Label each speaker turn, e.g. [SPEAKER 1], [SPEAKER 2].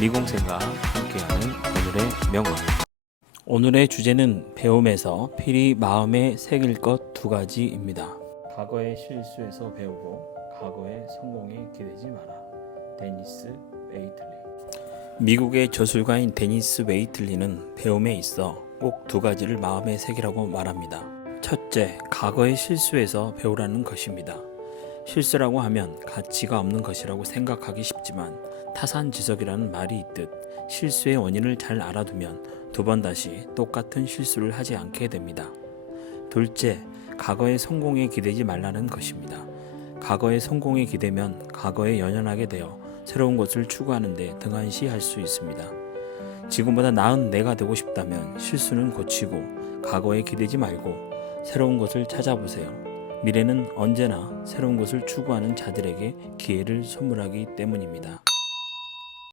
[SPEAKER 1] 미공생과 함께하는 오늘의 명언. 오늘의 주제는 배움에서 필히 마음에 새길 것 두 가지입니다. 과거의 실수에서 배우고 과거의 성공에 기대지 마라. 데니스 웨이틀리. 미국의 저술가인 데니스 웨이틀리는 배움에 있어 꼭 두 가지를 마음에 새기라고 말합니다. 첫째, 과거의 실수에서 배우라는 것입니다. 실수라고 하면 가치가 없는 것이라고 생각하기 쉽지만 타산지석이라는 말이 있듯 실수의 원인을 잘 알아두면 두 번 다시 똑같은 실수를 하지 않게 됩니다. 둘째, 과거의 성공에 기대지 말라는 것입니다. 과거의 성공에 기대면 과거에 연연하게 되어 새로운 것을 추구하는데 등한시할 수 있습니다. 지금보다 나은 내가 되고 싶다면 실수는 고치고 과거에 기대지 말고 새로운 것을 찾아보세요. 미래는 언제나 새로운 것을 추구하는 자들에게 기회를 선물하기 때문입니다.